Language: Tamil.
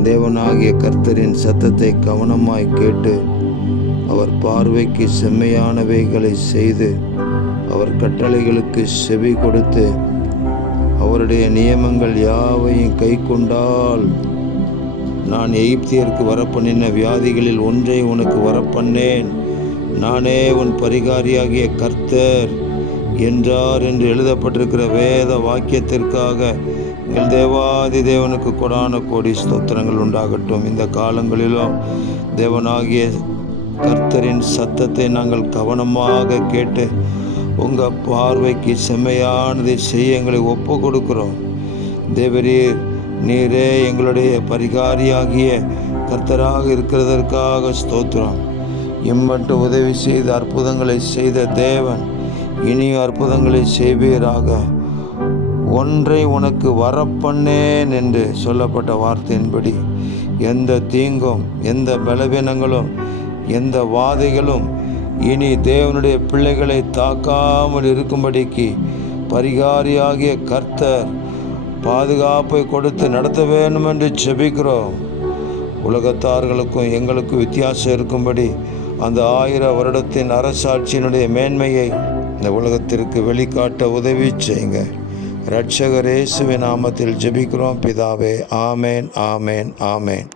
உன் தேவனாகிய கர்த்தரின் சத்தத்தை கவனமாய் கேட்டு அவர் பார்வைக்கு செம்மையானவைகளை செய்து அவர் கட்டளைகளுக்கு செவி கொடுத்து அவருடைய நியமங்கள் யாவையும் கை கொண்டால் நான் எகிப்தியருக்கு வரப்பண்ணின வியாதிகளில் ஒன்றை உனக்கு வரப்பண்ணேன். நானே உன் பரிகாரியாகிய கர்த்தர் என்றார் என்று எழுதப்பட்டிருக்கிற வேத வாக்கியத்திற்காக எங்கள் தேவாதி தேவனுக்கு கொடான கோடி ஸ்தோத்திரங்கள் உண்டாகட்டும். இந்த காலங்களிலும் தேவனாகிய கர்த்தரின் சத்தத்தை நாங்கள் கவனமாக கேட்டு உங்கள் பார்வைக்கு செம்மையானதை செய்ய எங்களை ஒப்பு கொடுக்கிறோம். தேவரீர் நீரே எங்களுடைய பரிகாரியாகிய கர்த்தராக இருக்கிறதற்காக ஸ்தோத்திரம். இம்மட்டு உதவி செய்த அற்புதங்களை செய்த தேவன் இனியும் அற்புதங்களை செய்வீராக. ஒன்றை உனக்கு வரப்பண்ணேன் என்று சொல்லப்பட்ட வார்த்தையின்படி எந்த தீங்கும், எந்த பலவீனங்களும், எந்த வாதைகளும் இனி தேவனுடைய பிள்ளைகளை தாக்காமல் இருக்கும்படிக்கு பரிகாரியாகிய கர்த்தர் பாதுகாப்பை கொடுத்து நடத்த வேண்டும் என்று செபிக்கிறோம். உலகத்தார்களுக்கும் எங்களுக்கும் வித்தியாசம் இருக்கும்படி அந்த 1000 வருடத்தின் அரசாட்சியினுடைய மேன்மையை இந்த உலகத்திற்கு வெளிக்காட்ட உதவி செய்யுங்க. இரட்சகர் இயேசுவின் நாமத்தில் ஜெபிக்கிறோம் பிதாவே. ஆமேன், ஆமேன், ஆமேன்.